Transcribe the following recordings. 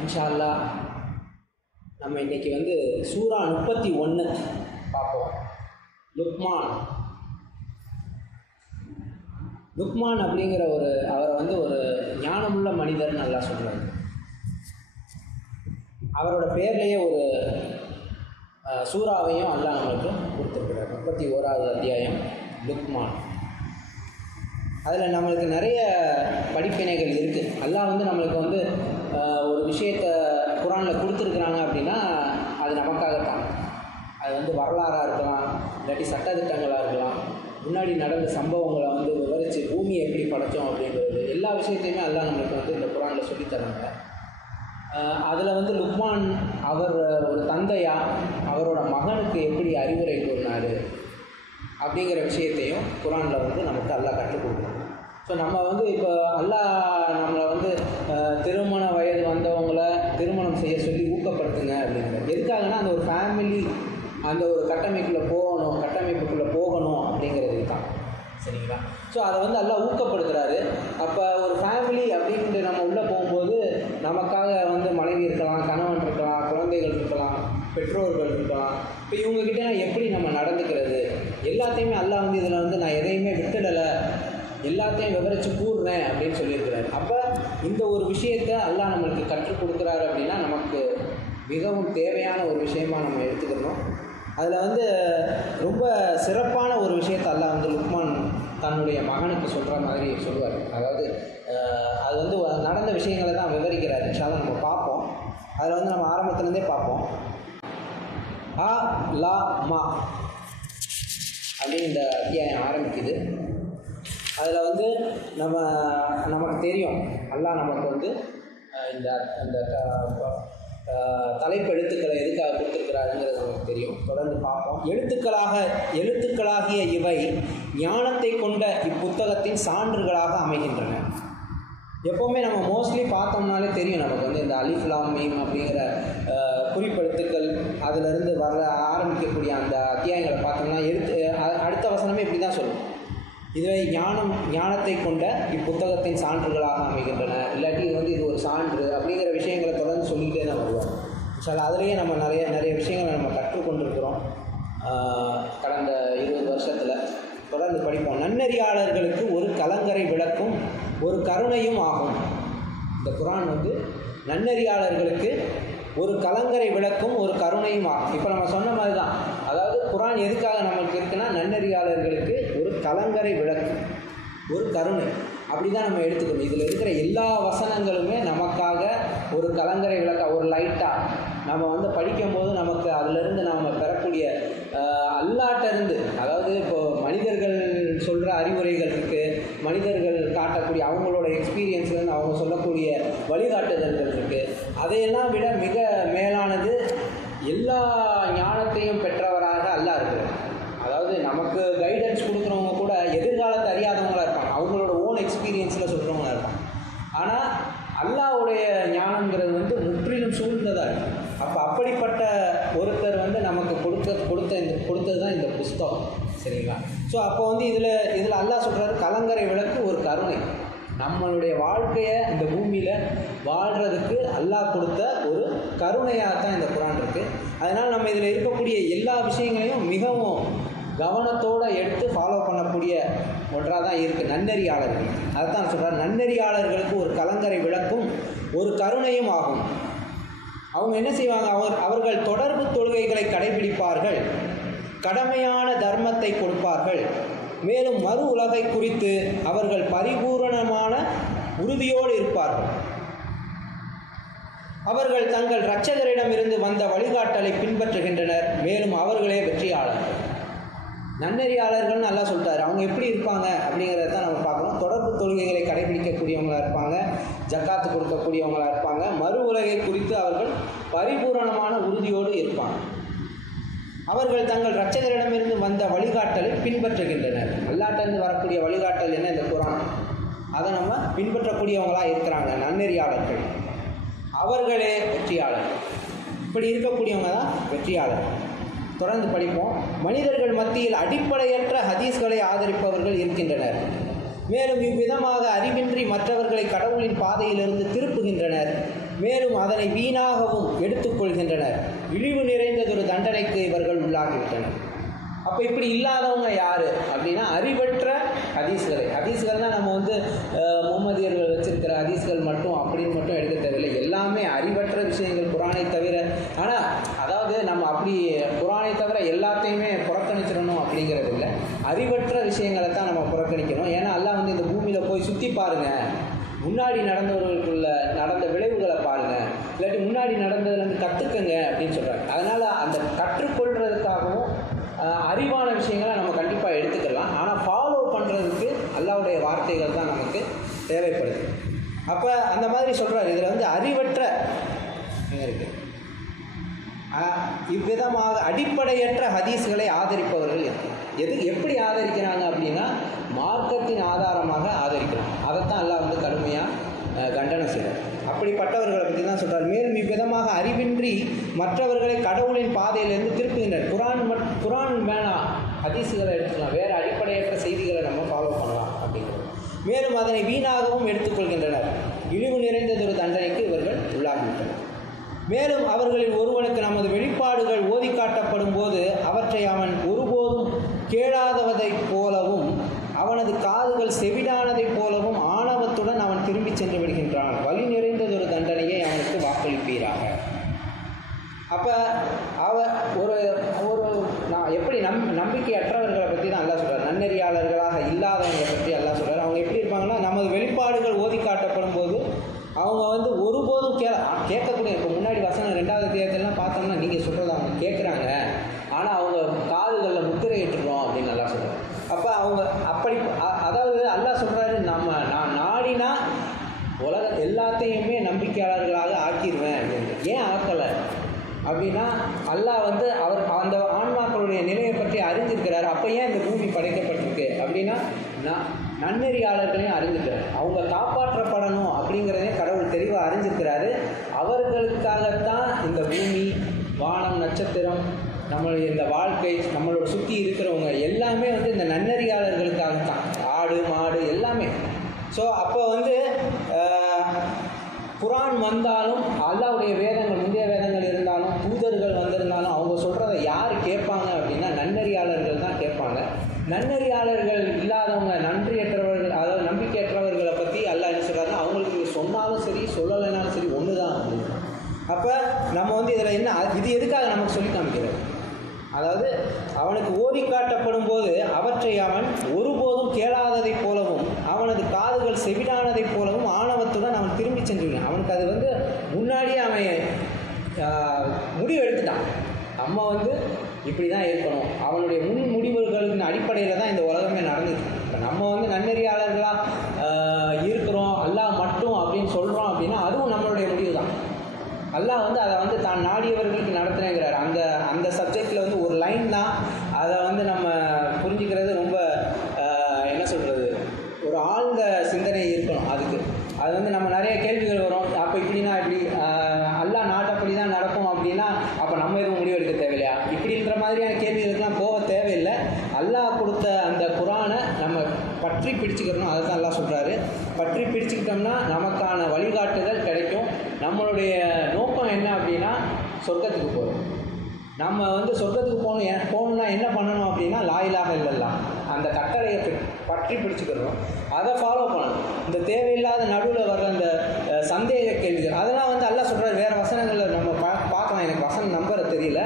இன்ஷா அல்லாஹ் நம்ம இன்றைக்கி வந்து சூரா 31 பார்ப்போம். லுக்மான் அப்படிங்கிற அவர் வந்து ஒரு ஞானமுள்ள மனிதர்னு நல்லா சொல்கிறார். அவரோட பேர்லேயே ஒரு சூறாவையும் அல்லாஹ் நம்மளுக்கு கொடுத்துருக்கிறார். 31வது அத்தியாயம் லுக்மான். அதில் நம்மளுக்கு நிறைய படிப்பினைகள் இருக்குது. அல்லாஹ் வந்து நம்மளுக்கு வந்து ஒரு விஷயத்தை குரானில் கொடுத்துருக்குறாங்க அப்படின்னா அது நமக்காகத்தான். அது வந்து வரலாறாக இருக்கலாம், இல்லாட்டி சட்டத்திட்டங்களாக இருக்கலாம், முன்னாடி நடந்த சம்பவங்களை வந்து விவரித்து பூமியை எப்படி படைத்தோம் அப்படிங்கிறது எல்லா விஷயத்தையுமே அல்லாஹ் நம்மளுக்கு வந்து இந்த குரானில் சொல்லித்தராங்க. அதில் வந்து லுக்மான் அவர் ஒரு தந்தையா அவரோட மகனுக்கு எப்படி அறிவுரை கூறினார் அப்படிங்கிற விஷயத்தையும் குரானில் வந்து நமக்கு அல்லாஹ் கற்றுக் கொடுக்கணும். ஸோ நம்ம வந்து இப்போ அல்லாஹ் நம்மளை வந்து திருமண வயது வந்தவங்களை திருமணம் செய்ய சொல்லி ஊக்கப்படுத்துங்க அப்படிங்கிறது எதுக்காகனா அந்த ஒரு ஃபேமிலி அந்த ஒரு கட்டமைப்புக்குள்ளே போகணும் அப்படிங்கிறது தான். சரிங்களா? ஸோ அதை வந்து எல்லாம் ஊக்கப்படுத்துகிறாரு. அப்போ ஒரு ஃபேமிலி அப்படின்ட்டு நம்ம உள்ளே போகும்போது நமக்காக வந்து மனைவி இருக்கலாம், கணவன் இருக்கலாம், குழந்தைகள் இருக்கலாம், பெற்றோர்கள் இருக்கலாம். இப்போ இவங்ககிட்ட எப்படி நம்ம நடந்துக்கிறது எல்லாத்தையுமே அல்லாஹ் வந்து இதில் வந்து நான் எதையுமே விட்டுடலை, எல்லாத்தையும் விவரித்து கூறுறேன் அப்படின்னு சொல்லியிருக்கிறாரு. அப்போ இந்த ஒரு விஷயத்தை அல்லாஹ் நம்மளுக்கு கற்றுக் கொடுக்குறாரு அப்படின்னா நமக்கு மிகவும் தேவையான ஒரு விஷயமாக நம்ம எடுத்துக்கணும். அதில் வந்து ரொம்ப சிறப்பான ஒரு விஷயத்தை அல்லாஹ் வந்து லுக்மான் தன்னுடைய மகனுக்கு சொல்கிற மாதிரி சொல்லுவார். அதாவது அது வந்து நடந்த விஷயங்களை தான் விவரிக்கிறார். இன்ஷால்லாஹ் நம்ம பார்ப்போம். அதில் வந்து நம்ம ஆரம்பத்துலேருந்தே பார்ப்போம். அ லா மா அப்படின்னு இந்த அத்தியாயம் ஆரம்பிக்குது. அதில் வந்து நமக்கு தெரியும் அல்லாஹ் நமக்கு வந்து இந்த தலைப்பு எழுத்துக்களை எதுக்காக கொடுத்துருக்கிறாருங்கிறது நமக்கு தெரியும். தொடர்ந்து பார்ப்போம். எழுத்துக்களாகிய இவை ஞானத்தை கொண்ட இப்புத்தகத்தின் சான்றுகளாக அமைகின்றன. எப்போவுமே நம்ம மோஸ்ட்லி பார்த்தோம்னாலே தெரியும் நமக்கு வந்து இந்த அலிஃப் லாம் மீம் அப்படிங்கிற குறிப்பெழுத்துக்கள் அதிலிருந்து ஆரம்பிக்கக்கூடிய அந்த அத்தியாயங்களை பார்த்தோம்னா அடுத்த வசனமே இப்படி தான் சொல்லும். இதுவே ஞானத்தை கொண்ட இப்புத்தகத்தின் சான்றுகளாக அமைகின்றன, இல்லாட்டி இது வந்து இது ஒரு சான்று அப்படிங்கிற விஷயங்களை தொடர்ந்து சொல்லிகிட்டே தான் வருவோம். சில அதுலேயே நம்ம நிறைய விஷயங்களை நம்ம கற்றுக்கொண்டிருக்கிறோம் கடந்த 20 வருஷத்தில். தொடர்ந்து படிப்போம். நன்னறியாளர்களுக்கு ஒரு கலங்கரை விளக்கும் ஒரு கருணையும் ஆகும். இந்த குரான் வந்து நன்னறியாளர்களுக்கு ஒரு கலங்கரை விளக்கும் ஒரு கருணையும் ஆகும். இப்போ நம்ம சொன்ன மாதிரி தான். அதாவது குரான் எதுக்காக நமக்கு இருக்குன்னா நன்னறியாளர்களுக்கு ஒரு கலங்கரை விளக்கு ஒரு கருணை அப்படி தான் நம்ம எடுத்துக்கணும். இதில் இருக்கிற எல்லா வசனங்களுமே நமக்காக ஒரு கலங்கரை விளக்க ஒரு லைட்டாக நம்ம வந்து படிக்கும்போது நமக்கு அதிலிருந்து நாம் பெறக்கூடிய அல்லாட்டிருந்து, அதாவது இப்போது மனிதர்கள் சொல்கிற அறிவுரைகள் இருக்குது, மனிதர்கள் காட்டக்கூடிய அவங்களோட எக்ஸ்பீரியன்ஸ்லேருந்து அவங்க சொல்லக்கூடிய வழிகாட்டுதல்கள் இருக்குது. அதையெல்லாம் விட மிக மேலானது எல்லா ஞானத்தையும் பெற்றவராக அல்லாஹ் இருக்கிறார். அதாவது நமக்கு கைடன்ஸ் கொடுக்குறவங்க கூட எதிர்காலத்தை அறியாதவங்களாக இருப்பாங்க, அவங்களோட ஓன் எக்ஸ்பீரியன்ஸில் சொல்கிறவங்களாக இருப்பாங்க. ஆனால் அல்லாஹ்வுடைய ஞானங்கிறது வந்து முற்றிலும் சூழ்ந்ததாக இருக்குது. அப்படிப்பட்ட ஒருத்தர் வந்து நமக்கு கொடுத்தது தான் இந்த புஸ்தகம். சரிங்களா? ஸோ அப்போ வந்து இதில் அல்லாஹ் சொல்கிறாரு கலங்கரை விளக்கு ஒரு கருணை. நம்மளுடைய வாழ்க்கையை இந்த பூமியில் வாழ்கிறதுக்கு அல்லாஹ் கொடுத்த ஒரு கருணையாக தான் இந்த குரான் இருக்குது. அதனால் நம்ம இதில் இருக்கக்கூடிய எல்லா விஷயங்களையும் மிகவும் கவனத்தோடு எடுத்து ஃபாலோ பண்ணக்கூடிய ஒன்றாக தான் இருக்குது நன்னறியாளர்கள். அதை தான் சொல்கிறார், நன்னறியாளர்களுக்கு ஒரு கலங்கரை விளக்கும் ஒரு கருணையும் ஆகும். அவங்க என்ன செய்வாங்க? அவர்கள் தொடர்பு தொழுகைகளை கடைபிடிப்பார்கள், கடமையான தர்மத்தை கொடுப்பார்கள், மேலும் மறு உலகை குறித்து அவர்கள் பரிபூரணமான உறுதியோடு இருப்பார்கள். அவர்கள் தங்கள் இரட்சகரிடமிருந்து வந்த வழிகாட்டலை பின்பற்றுகின்றனர், மேலும் அவர்களே வெற்றியாளர்கள். நன்னறியாளர்கள்னு நல்லா சொல்லிட்டாரு. அவங்க எப்படி இருப்பாங்க அப்படிங்கிறத தான் நம்ம பார்க்கணும். தொடர்பு தொழுகைகளை கடைபிடிக்கக்கூடியவங்களாக இருப்பாங்க, ஜக்காத்து கொடுக்கக்கூடியவங்களாக இருப்பாங்க, மறு உலகை குறித்து அவர்கள் பரிபூரணமான உறுதியோடு இருப்பாங்க. அவர்கள் தங்கள் இரட்சகரிடமிருந்து வந்த வழிகாட்டலை பின்பற்றுகின்றனர். அல்லாஹ்விலிருந்து வரக்கூடிய வழிகாட்டல் என்ன? இந்த குரான். அதை நம்ம பின்பற்றக்கூடியவங்களாக இருக்கிறாங்க நன்னறியாளர்கள். அவர்களே வெற்றியாளர்கள். இப்படி இருக்கக்கூடியவங்க தான் வெற்றியாளர்கள். தொடர்ந்து படிப்போம். மனிதர்கள் மத்தியில் அடிப்படையற்ற ஹதீஸ்களை ஆதரிப்பவர்கள் இருக்கின்றனர். மேலும் இவ்விதமாக அறிவின்றி மற்றவர்களை கடவுளின் பாதையிலிருந்து திருப்புகின்றனர். மேலும் அதனை வீணாகவும் எடுத்துக்கொள்கின்றனர். இழிவு நிறைந்ததொரு தண்டனைக்கு இவர்கள் உள்ளாகிவிட்டனர். அப்போ இப்படி இல்லாதவங்க யார் அப்படின்னா அறிவற்ற ஹதீஸ்கள்னால் நம்ம வந்து முகமதியர்கள் வச்சிருக்கிற ஹதீஸ்கள் மட்டும் அப்படின்னு மட்டும் எடுக்க தேவையில்லை. எல்லாமே அறிவற்ற விஷயங்கள் குரானை தவிர. ஆனால் அதாவது நம்ம அப்படி குரானை தவிர எல்லாத்தையுமே புறக்கணிச்சிடணும் அப்படிங்கிறது இல்லை. அறிவற்ற விஷயங்களை தான் நம்ம புறக்கணிக்கணும். ஏன்னா அல்லாஹ் வந்து இந்த பூமியில் போய் சுற்றி பாருங்கள், முன்னாடி நடந்தவர்களுக்குள்ள நடந்த விளைவுகளை பாருங்கள், இல்லாட்டி முன்னாடி நடந்ததுலேருந்து கற்றுக்குங்க அப்படின்னு சொல்கிறாங்க. அதனால் அந்த கற்றுக்கொள்கிறதுக்காகவும் அறிவான விஷயங்களை நம்ம கண்டிப்பாக எடுத்துக்கலாம். ஆனால் ஃபாலோ பண்ணுறதுக்கு அல்லாஹ்வுடைய வார்த்தைகள் தான் நமக்கு தேவைப்படுது. அப்போ அந்த மாதிரி சொல்கிறார். இதில் வந்து அறிவற்ற இருக்குது. இவ்விதமாக அடிப்படையற்ற ஹதீஸ்களை ஆதரிப்பவர்கள் எப்படி ஆதரிக்கிறாங்க அப்படின்னா மார்க்கத்தின் ஆதாரமாக ஆதரிக்கிறாங்க. அதைத்தான் அல்லாஹ் வந்து கடுமையாக கண்டனம் செய்கிறார். அப்படிப்பட்டவர்களை பற்றி தான் சொல்கிறார். மேலும் இவ்விதமாக அறிவின்றி மற்றவர்களை கடவுளின் பாதையிலிருந்து திருப்புகின்றனர். குரான் வேணாம், ஹதீஸுகளை எடுத்துக்கலாம், வேறு அடிப்படையற்ற செய்திகளை நம்ம ஃபாலோ பண்ணலாம் அப்படிங்கிறது. மேலும் அதனை வீணாகவும் எடுத்துக்கொள்கின்றனர். இழிவு நிறைந்ததொரு தண்டனைக்கு இவர்கள் உள்ளாகிவிட்டனர். மேலும் அவர்களில் ஒருவனுக்கு நமது வெளிப்பாடுகள் ஓதி காட்டப்படும் போது அவற்றை அவன் ஒருபோதும் கேளாதவதைப் போலவும் அவனது காதுகள் செவிடானதைப் போலவும் ஆணவத்துடன் அவன் திரும்பி சென்று விடுகின்றான். வலி நிறைந்ததொரு தண்டனையை அவனுக்கு வாக்களிப்பீராக. அப்போ ஒரு நான் எப்படி நம்பிக்கையற்றவர்களை பற்றி தான் அல்லாஹ் சொல்கிறார். நன்னெறியாளர்களாக இல்லாதவங்களை பற்றி அல்லாஹ் சொல்கிறார். அவங்க எப்படி இருப்பாங்கன்னா நமது வெளிப்பாடுகள் ஓதி காட்டப்படும் போது அவங்க வந்து ஒருபோதும் கேட்கக்கூடிய. இப்போ முன்னாடி வசனம் 2வது அத்தியாயத்திலாம் பார்த்தோம்னா நீங்கள் சொல்கிறத அவங்க கேட்குறாங்க, ஆனால் அவங்க காதுகளில் முத்திரையிட்டுறோம் அப்படின்னு நல்லா சொல்கிறார். அப்போ அவங்க அப்படி அதாவது அல்லாஹ் சொல்கிறாரு, நான் நாடினா எல்லாத்தையுமே நம்பிக்கையாளர்களாக ஆக்கிடுவேன் அப்படின்னு. ஏன் ஆக்கலை அப்படின்னா அல்லாஹ் வந்து அவர் அந்த ஆன்மாக்களுடைய நிலையை பற்றி அறிஞ்சிருக்கிறாரு. அப்போ ஏன் இந்த பூமி படைக்கப்பட்டிருக்கு அப்படின்னா நன்னெறியாளர்களையும் அறிஞ்சிருக்கிறார். அவங்க காப்பாற்றப்படணும் அப்படிங்கிறதையும் கடவுள் தெளிவாக அறிஞ்சிருக்கிறாரு. அவர்களுக்காகத்தான் இந்த பூமி, வானம், நட்சத்திரம், நம்மளுடைய இந்த வாழ்க்கை, நம்மளோட சுற்றி இருக்கிறவங்க எல்லாமே வந்து இந்த நன்னெறியாளர்களுக்காகத்தான். ஆடு மாடு எல்லாமே. ஸோ அப்போ வந்து குரான் வந்தாலும் அல்லாஹ்வுடைய வேதங்கள், முந்தைய வேதங்கள் இருந்தாலும், தூதர்கள் வந்திருந்தாலும் அவங்க சொல்கிறத யார் கேட்பாங்க அப்படின்னா நன்னெறியாளர்கள் தான் கேட்பாங்க. நன்னெறியாளர்கள் இல்லாதவங்க, நன்றியற்றவர்கள், அதாவது நம்பிக்கையற்றவர்களை பற்றி அல்லாஹ் என்ன சொல்கிறாருன்னா அவங்களுக்கு சொன்னாலும் சரி சொல்லலைனாலும் சரி ஒன்று தான் அப்படின்னு. அப்போ நம்ம வந்து இதில் என்ன, இது எதுக்காக நமக்கு சொல்லி காமிக்கிறது? அதாவது அவனுக்கு ஓதி காட்டப்படும் போது அவற்றை அவன் ஒருபோதும் கேளாததைப் போலவும் அவனது காதுகள் செவிடானதைப் போலவும் ஆணவத்துடன் அவன் திரும்பி சென்றுவிட்டான். அவனுக்கு அது வந்து முன்னாடியே அவன் முடிவு எடுத்துட்டான். நம்ம வந்து இப்படி தான் இருக்கணும். அவனுடைய முன் முடிவுகளின் அடிப்படையில் தான் இந்த உலகமே நடந்துருக்கு. இப்போ நம்ம வந்து நன்னெறியாளர்களாக இருக்கிறோம், அல்லாஹ் மட்டும் அப்படின்னு சொல்கிறோம் அப்படின்னா அதுவும் நம்மளுடைய முடிவு தான். அல்லாஹ் வந்து அதை வந்து தான் நாடியவர்களுக்கு நடத்துனேங்கிறார். அந்த சப்ஜெக்டில் வந்து ஒரு லைன் தான். அதை வந்து நம்ம புரிஞ்சுக்கிறது ரொம்ப என்ன சொல்கிறது, ஒரு ஆழ்ந்த சிந்தனை இருக்கணும் அதுக்கு. அது வந்து நம்ம நிறைய கேள்விகள் வரும். அப்போ இப்படின்னா இப்படி அல்லாஹ் நாட்டப்படி தான் நடக்கும் அப்படின்னா அப்போ நம்ம எதுவும் முடிவு எடுக்க தேவையில்லையா? இப்படின்ற மாதிரியான கேள்விகளுக்கெல்லாம் போக தேவையில்லை. அல்லாஹ் கொடுத்த அந்த குரானை நம்ம பற்றி பிடிச்சிக்கிறணும். அதை தான் அல்லாஹ் சொல்கிறாரு. பற்றி பிடிச்சிக்கிட்டோம்னா நமக்கான வழிகாட்டுதல் கிடைக்கும். நம்மளுடைய நோக்கம் என்ன அப்படின்னா சொர்க்கத்துக்கு போகிறோம். நம்ம வந்து சொர்க்கத்துக்கு போகணுன்னா என்ன பண்ணணும் அப்படின்னா லா இலாஹ இல்லல்லாஹ் அந்த கட்டளையை பற்றி பிடிச்சிக்கிறோம், அதை ஃபாலோ பண்ணணும். இந்த தேவையில்லாத நடுவில் வர்ற அந்த சந்தேக கேள்விகள் அதெல்லாம் வந்து அல்லாஹ் சொல்கிறார். வேறு வசனங்களில் நம்ம பார்க்கலாம், எனக்கு வசனம் நம்பரை தெரியல.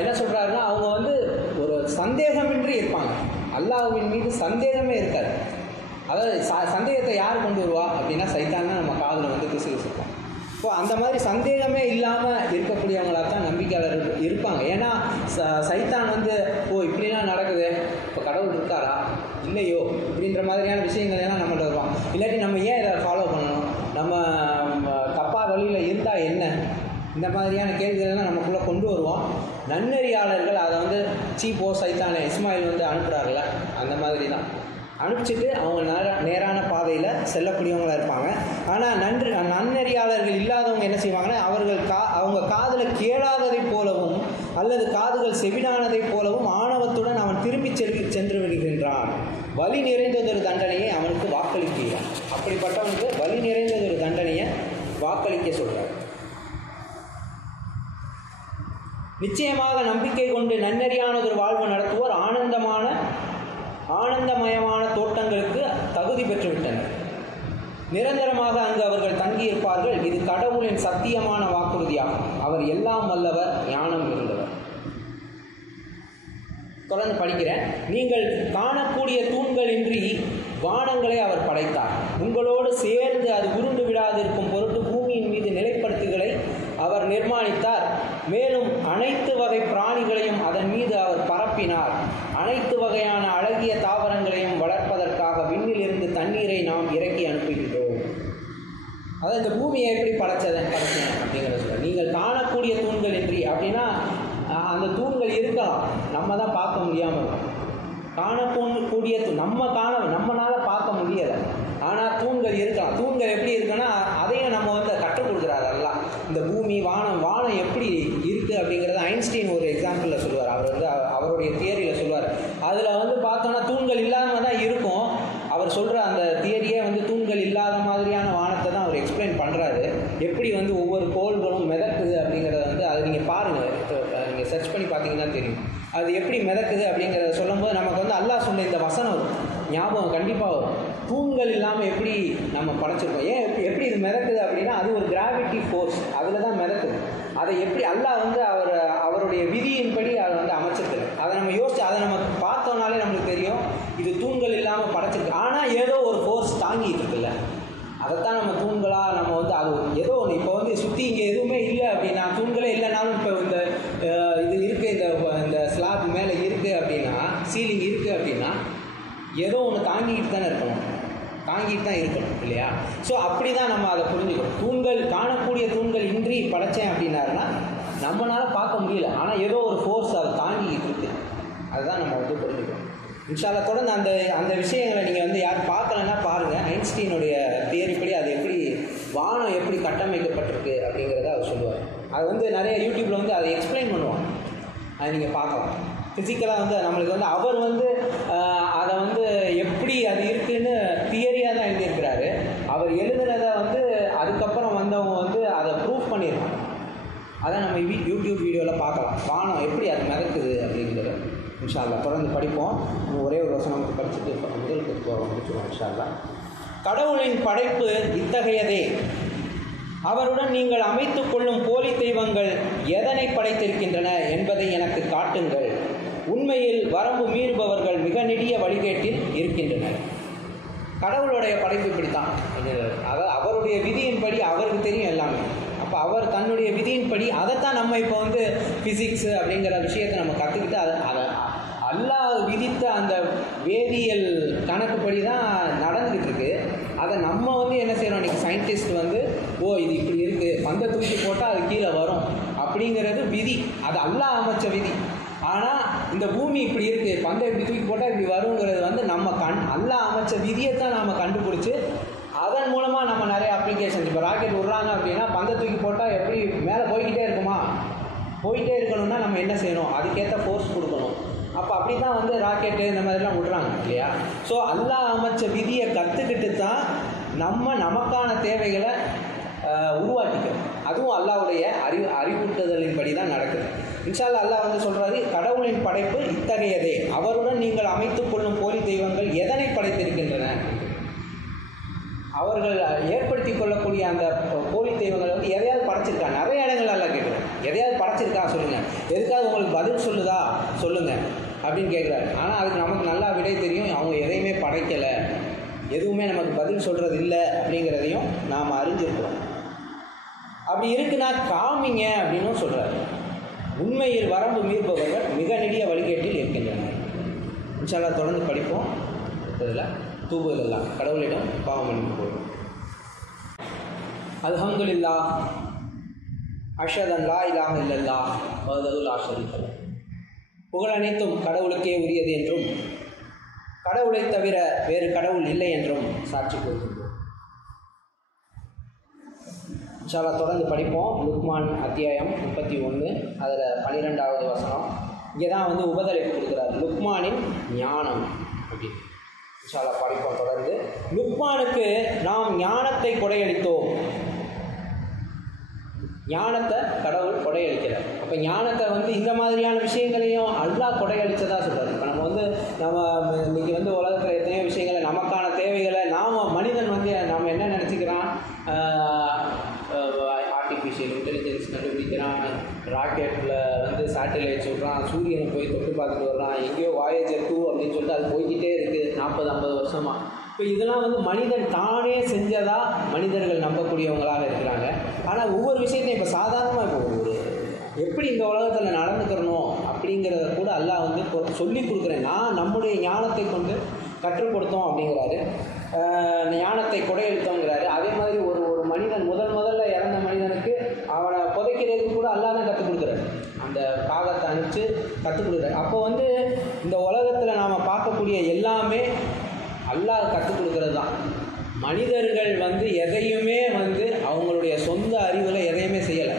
என்ன சொல்கிறாருன்னா அவங்க வந்து ஒரு சந்தேகமின்றி இருப்பாங்க. அல்லாஹ்வின் மீது சந்தேகமே இருக்காது. அதாவது சந்தேகத்தை யார் கொண்டு வருவா அப்படின்னா சைத்தான் தான் நம்ம காதில் வந்து கிசுகிசுப்போம். இப்போ அந்த மாதிரி சந்தேகமே இல்லாமல் இருக்கக்கூடியவங்களாக தான் நம்பிக்கையாளர்கள் இருப்பாங்க. ஏன்னா சைத்தான் வந்து இப்படிலாம் நடக்குது, இப்போ கடவுள் இருக்காரா இல்லையோ இப்படின்ற மாதிரியான விஷயங்கள் எல்லாம் நம்மள்ட்ட வருவாங்க. இல்லாட்டி நம்ம ஏன் இதை ஃபாலோ பண்ணணும், நம்ம தப்பா வழியில் இருந்தால் என்ன, இந்த மாதிரியான கேள்விகள்லாம் நமக்குள்ளே கொண்டு வருவோம். நன்னெறியாளர்கள் அதை வந்து சைத்தானே இஸ்மாயில் வந்து அனுப்புகிறார்கள அந்த மாதிரி தான் அனுப்பிச்சிட்டு அவங்க நேரான பாதையில் செல்லக்கூடியவங்களாக இருப்பாங்க. ஆனால் நன்னெறியாளர்கள் இல்லாதவங்க என்ன செய்வாங்கன்னா அவங்க காதில் கேளாததை போலவும் அல்லது காதுகள் செவிடானதை போலவும் ஆணவத்துடன் அவன் திரும்பி சென்று விடுகின்றான். வலி நிறைந்ததொரு தண்டனையை அவனுக்கு வாக்களிக்கிறான். அப்படிப்பட்டவனுக்கு வலி நிறைந்ததொரு தண்டனையை வாக்களிக்க சொல்கிறார். நிச்சயமாக நம்பிக்கை கொண்டு நன்னெறியானதொரு வாழ்வு நடத்துவோர் ஆனந்தமயமான தோட்டங்களுக்கு தகுதி பெற்றுவிட்டனர். நிரந்தரமாக அங்கு அவர்கள் தங்கியிருப்பார்கள். இது கடவுளின் சத்தியமான வாக்குறுதியாகும். அவர் எல்லாம் வல்லவர், ஞானம் இருந்தவர். தொடர்ந்து படிக்கிறேன். நீங்கள் காணக்கூடிய தூண்களின்றி வானங்களை அவர் படைத்தார். உங்களோடு சேர்ந்து அது உருண்டு விடாதிருக்கும் பொருட்டு பூமியின் மீது நிலைப்படுத்துகளை அவர் நிர்மாணித்தார். மேலும் அனைத்து வகை பிராணிகளையும் அதன் மீது அவர் பரப்பினார். அனைத்து வகையான அழகிய தாவரங்களையும் வளர்ப்பதற்காக விண்ணில் இருந்து தண்ணீரை நாம் இறக்கி அனுப்புகின்றோம். அதாவது இந்த பூமியை எப்படி படைச்சேன் அப்படிங்கிறத சொல்ல. நீங்கள் காணக்கூடிய தூண்கள் இன்றி அப்படின்னா அந்த தூண்கள் இருக்கலாம், நம்ம தான் பார்க்க முடியாமல் இருக்கும். காணக்கூடிய நம்மளால பார்க்க முடியலை, ஆனால் தூண்கள் இருக்கலாம். தூண்கள் எப்படி இருக்குன்னா அதையும் நம்ம கற்றுக் கொடுக்குறாரு எல்லாம். இந்த பூமி வானம் எப்படி இருக்குது அப்படிங்கிறத ஐன்ஸ்டீன் ஒரு எக்ஸாம்பிளில் சொல்லுவார். அவர் அவருடைய தியரியில் சொல்லுவார். அதில் பார்த்தோன்னா தூண்கள் இல்லாமல் தான் இருக்கும். அவர் சொல்கிற அந்த தியரியே தூண்கள் இல்லாத மாதிரியான வானத்தை தான் அவர் எக்ஸ்பிளைன் பண்ணுறாரு. எப்படி ஒவ்வொரு கோள்களும் மிதக்குது அப்படிங்கிறத அதை நீங்கள் பாருங்கள், நீங்கள் சர்ச் பண்ணி பார்த்தீங்கன்னா தெரியும். அது எப்படி மிதக்குது அப்படிங்கிறத சொல்லும்போது நமக்கு அல்லாஹ் சொன்ன இந்த வசனம் ஞாபகம் கண்டிப்பாக வரும். தூண்கள் இல்லாமல் எப்படி நம்ம படைச்சிருக்கோம், ஏன் எப்படி இது மிதக்குது அப்படின்னா அது ஒரு கிராவிட்டி ஃபோர்ஸ், அதில் தான் மிதக்குது. அதை எப்படி அல்லாஹ் அவருடைய விதியின்படி அதை அமைச்சிருக்கு. அதை நம்ம யோசிச்சு அதை நம்ம பார்த்தோம்னாலே நம்மளுக்கு தெரியும் இது தூண்கள் இல்லாமல் படைச்சிருக்கு. ஆனால் ஏதோ ஒரு ஃபோர்ஸ் தாங்கிட்டு இருக்குல்ல, அதைத்தான் நம்ம தூண்களாக நம்ம அது ஏதோ ஒன்று இப்போ சுற்றி இங்கே எதுவுமே இல்லை அப்படின்னா, தூண்களே இல்லைனாலும் இப்போ இது இருக்குது, இந்த ஸ்லாப் மேலே இருக்குது அப்படின்னா, சீலிங் இருக்குது அப்படின்னா ஏதோ ஒன்று தாங்கிட்டு தானே இருக்கணும், தாங்கிட்டு தான் இருக்கணும் இல்லையா? ஸோ அப்படி தான் நம்ம அதை புரிஞ்சுக்கணும். தூண்கள் காணக்கூடிய தூண்கள் இன்றி படைச்சேன் அப்படின்னாருன்னா நம்மளால் பார்க்க முடியல, ஆனால் ஏதோ ஒரு ஃபோர்ஸ் அதை தாங்கிக்கிட்டு இருக்குது. அதுதான் நம்ம புரிஞ்சுக்கணும். இன்ஷா அல்லாஹ் தொடர்ந்து அந்த விஷயங்களை நீங்கள் யார் பார்க்கலன்னா பாருங்கள். ஐன்ஸ்டீனுடைய தியரிப்படி அது எப்படி வானம் எப்படி கட்டமைக்கப்பட்டிருக்கு அப்படிங்கிறத அவர் சொல்லுவார். அது நிறைய யூடியூப்பில் அதை எக்ஸ்பிளைன் பண்ணுவாங்க. அதை நீங்கள் பார்க்கலாம். ஃபிசிக்கலாக நம்மளுக்கு அவர் அதை எப்படி அது இருக்குதுன்னு தியரியாக தான் எழுதியிருக்கிறாரு. அவர் எழுதுனதை அதுக்கப்புறம் வந்தவங்க அதை ப்ரூஃப் பண்ணியிருக்காங்க. அதை நம்ம யூடியூப் வீடியோவில் பார்க்கலாம். வானம் எப்படி அது மிதக்குது அப்படிங்கிறது. இன்ஷா அல்லாஹ் தொடர்ந்து படிப்போம். ஒரே ஒரு வசனம் படிச்சுட்டு முதலுக்கு முடிச்சுருவோம் இன்ஷா அல்லாஹ். கடவுளின் படைப்பு இத்தகையதே. அவருடன் நீங்கள் அமைத்து கொள்ளும் போலி தெய்வங்கள் எதனை படைத்திருக்கின்றன என்பதை எனக்கு காட்டுங்கள். உண்மையில் வரம்பு மீறுபவர்கள் மிக நெடிய வழிகேட்டில் இருக்கின்றனர். கடவுளுடைய படைப்பு இப்படித்தான். அதாவது அவருடைய விதியின்படி அவருக்கு தெரியும் எல்லாமே. அப்போ அவர் தன்னுடைய விதியின்படி அதைத்தான் நம்ம இப்போ ஃபிசிக்ஸ் அப்படிங்கிற விஷயத்தை நம்ம கற்றுக்கிட்டு அதை அல்லாஹ் விதித்த அந்த வேதியியல் கணக்குப்படி தான் நடந்துக்கிட்டு இருக்கு. அதை நம்ம என்ன செய்கிறோம், இன்றைக்கி சயின்டிஸ்ட் இது இப்படி இருக்குது, பந்தை தூக்கி போட்டால் அது கீழே வரும் அப்படிங்கிறது விதி, அது அல்லாஹ் அமைச்ச விதி. ஆனால் இந்த பூமி இப்படி இருக்குது, பந்தை இப்படி தூக்கி போட்டால் இப்படி வருங்கிறது நம்ம அல்லாஹ் அமைச்ச விதியைத்தான் நாம் கண்டுபிடிச்சி அதன் மூலமாக நம்ம நிறைய அப்ளிகேஷன். இப்போ ராக்கெட் விட்றாங்க அப்படின்னா பந்தை தூக்கி போட்டால் எப்படி மேலே போய்கிட்டே இருக்குமா? போயிட்டே இருக்கணும்னா நம்ம என்ன செய்யணும், அதுக்கேற்ற ஃபோர்ஸ் கொடுக்கணும். அப்போ அப்படி தான் ராக்கெட்டு இந்த மாதிரிலாம் விட்றாங்க இல்லையா? ஸோ அல்லாஹ் அமைச்ச விதியை கற்றுக்கிட்டு தான் நமக்கான தேவைகளை உருவாக்கிக்கணும். அதுவும் அல்லாஹ்வுடைய அறிவுறுத்துதலின்படி தான் நடக்குது. இன்ஷா அல்லாஹ் அல்லாஹ் சொல்கிறாரு, கடவுளின் படைப்பு இத்தகையதே. அவருடன் நீங்கள் அமைத்துக் கொள்ளும் போலி தெய்வங்கள் எதனை படைத்திருக்கின்றன? அவர்கள் ஏற்படுத்தி கொள்ளக்கூடிய அந்த போலி தெய்வங்கள் எதையாவது படைச்சிருக்கா? நிறைய இடங்கள் எல்லாம் கேட்குறோம், எதையாவது படைச்சிருக்கா சொல்லுங்கள், எதுக்காவது உங்களுக்கு பதில் சொல்லுதா சொல்லுங்கள் அப்படின்னு கேட்குறாரு. ஆனால் அதுக்கு நமக்கு நல்லா விடை தெரியும், அவங்க எதையுமே படைக்கலை, எதுவுமே நமக்கு பதில் சொல்கிறது இல்லை அப்படிங்கிறதையும் நாம் அறிஞ்சிருக்கிறோம். அப்படி இருக்குன்னா காமிங்க அப்படின்னும் சொல்கிறார். உண்மையில் வரம்பு மீறுபவர்கள் மிக நெடிய வழிகேட்டில் இருக்கின்றனர். இன்ஷா அல்லாஹ் தொடர்ந்து படிப்போம். இதில் தூபுதெல்லாம் கடவுளிடம் பாவம் மன்னிப்பு போகும். அல்ஹம்துலில்லாஹ் அஷ்ஹது அன் லா இலாஹ இல்லல்லாஹ் வஹ்தஹு லா ஷரீக லஹ். புகழ் அனைத்தும் கடவுளுக்கே உரியது என்றும் கடவுளை தவிர வேறு கடவுள் இல்லை என்றும் சாட்சி கூறுகின்றோம். இன்ஷா அல்லாஹ் தொடர்ந்து படிப்போம். லுக்மான் அத்தியாயம் 31 அதில் 12வது வசனம். இங்கே தான் உபதலைப்பு கொடுக்குறார், லுக்மானின் ஞானம் அப்படின்னு. இன்ஷா அல்லாஹ் படிப்போம் தொடர்ந்து. லுக்மானுக்கு நாம் ஞானத்தை கொடையளித்தோம். ஞானத்தை கடவுள் கொடையளிக்கிறார். அப்போ ஞானத்தை வந்து இந்த மாதிரியான விஷயங்களையும் அல்லாஹ் கொடையளித்ததாக சொல்கிறார். இப்போ நம்ம இன்றைக்கி வந்து உலகத்தில் எத்தனையோ விஷயங்களை நமக்கான தேவைகளை மனிதன் வந்து நம்ம என்ன நினச்சிக்கிறான், ஆர்டிஃபிஷியல் இன்டெலிஜென்ஸ் கண்டுபிடிக்கிறான், ராக்கெட்டில் வந்து சேட்டலைட்ஸ் விட்றான், சூரியனை போய் தொட்டு பார்த்துட்டு வர்றான், எங்கேயோ வாயேஜர் 2 அப்படின்னு சொல்லிட்டு அது போய்கிட்டே இருக்குது 40-50 வருஷமாக. இப்போ இதெல்லாம் வந்து மனிதன் தானே செஞ்சதாக மனிதர்கள் நம்பக்கூடியவங்களாக இருக்கிறாங்க. ஆனால் ஒவ்வொரு விஷயத்தையும் இப்போ சாதாரணமாக இப்போ எப்படி இந்த உலகத்தில் நடந்துக்கிறணும் அப்படிங்கிறத கூட அல்லாஹ் வந்து சொல்லி கொடுக்குறேன். நம்முடைய ஞானத்தை கொண்டு கற்றுக் கொடுத்தோம் அப்படிங்கிறாரு, ஞானத்தை கொடையெடுத்தோங்கிறாரு. அதே மாதிரி ஒரு மனிதன் முதல்ல இறந்த மனிதனுக்கு அவனை புதைக்கிறதுக்கு கூட அல்லாஹ் தான் கற்றுக் கொடுக்குறாரு. அந்த காகத்தை அனுப்பிச்சு கற்றுக் கொடுக்குறாரு. அப்போ வந்து இந்த உலகத்தில் நாம் பார்க்கக்கூடிய எல்லாமே அல்லாஹ் கற்றுக் கொடுக்கறது தான். மனிதர்கள் வந்து எதையுமே வந்து அவங்களுடைய சொந்த அறிவில் எதையுமே செய்யலை.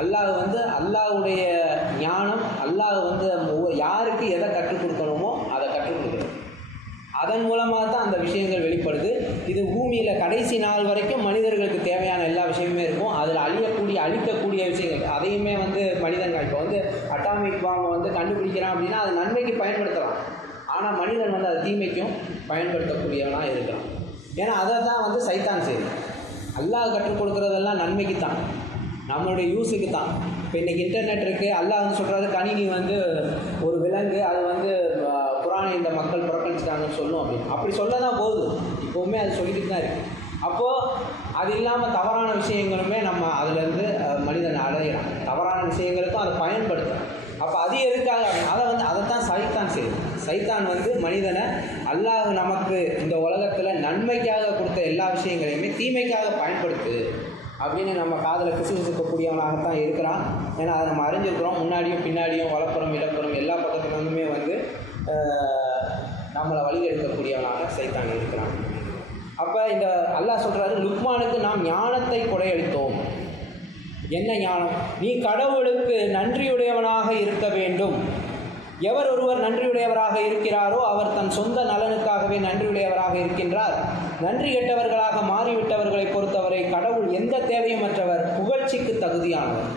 அல்லாஹ் வந்து அல்லாஹ்வுடைய ஞானம், அல்லாஹ் வந்து யாருக்கு எதை கற்றுக் கொடுக்கணுமோ அதை கற்றுக் கொடுக்குறது. அதன் மூலமாக தான் அந்த விஷயங்கள் வெளிப்படுது. இது பூமியில் கடைசி நாள் வரைக்கும் மனிதர்களுக்கு தேவையான எல்லா விஷயமுமே இருக்கும். அதில் அழிக்கக்கூடிய விஷயங்கள் அதையுமே வந்து மனிதன் இப்போ வந்து அட்டாமிக் பாம்பை வந்து கண்டுபிடிக்கிறான் அப்படின்னா அது நன்மைக்கு பயன்படுத்தலாம். ஆனால் மனிதன் வந்து அது தீமைக்கும் பயன்படுத்தக்கூடியவனாக இருக்கிறான். ஏன்னா அதை தான் வந்து சைத்தான் செய்யுது. அல்லாஹ் கற்றுக் கொடுக்குறதெல்லாம் நன்மைக்கு தான், நம்மளுடைய யூஸுக்கு தான். இப்போ இன்றைக்கி இன்டர்நெட் இருக்குது, அல்லாஹ் வந்து சொல்கிறாரு கணினி வந்து ஒரு விலங்கு, அது வந்து குரானை இந்த மக்கள் புறக்கணிச்சிட்டாங்கன்னு சொல்லும் அப்படின்னு. அப்படி சொல்ல தான் போகுது, இப்போவுமே அது சொல்லிக்கிட்டு தான் இருக்குது. அப்போது அது இல்லாமல் தவறான விஷயங்களுமே நம்ம அதுலேருந்து மனிதனை அடையிறான். தவறான விஷயங்களுக்கும் அதை பயன்படுத்தும். அப்போ அது எதுக்காக அதைத்தான் சைத்தான் செய்யுது. சைத்தான் வந்து மனிதனை அல்லாஹ் நமக்கு இந்த உலகத்தில் நன்மைக்காக கொடுத்த எல்லா விஷயங்களையுமே தீமைக்காக பயன்படுத்து அப்படின்னு நம்ம காதில் கிசுகிசுக்கக்கூடியவனாகத்தான் இருக்கிறான். ஏன்னா அதை நம்ம அறிஞ்சிருக்கிறோம். முன்னாடியும் பின்னாடியும் வலப்புறம் இடப்புறம் எல்லா பக்கத்துலேருந்துமே வந்து நம்மளை வழிகெடுக்கக்கூடியவனாக சைத்தான் இருக்கிறான். அப்போ இந்த அல்லாஹ் சொல்கிறாரு, லுக்மானுக்கு நாம் ஞானத்தை கொடையளித்தோம். என்ன ஞானம்? நீ கடவுளுக்கு நன்றியுடையவனாக இருக்க வேண்டும். எவர் ஒருவர் நன்றியுடையவராக இருக்கிறாரோ அவர் தன் சொந்த நலனுக்காகவே நன்றியுடையவராக இருக்கின்றார். நன்றி கெட்டவர்களாக மாறிவிட்டவர்களை பொறுத்தவரை கடவுள் எந்த தேவையும் மற்றவர், புகழ்ச்சிக்கு தகுதியானவர்.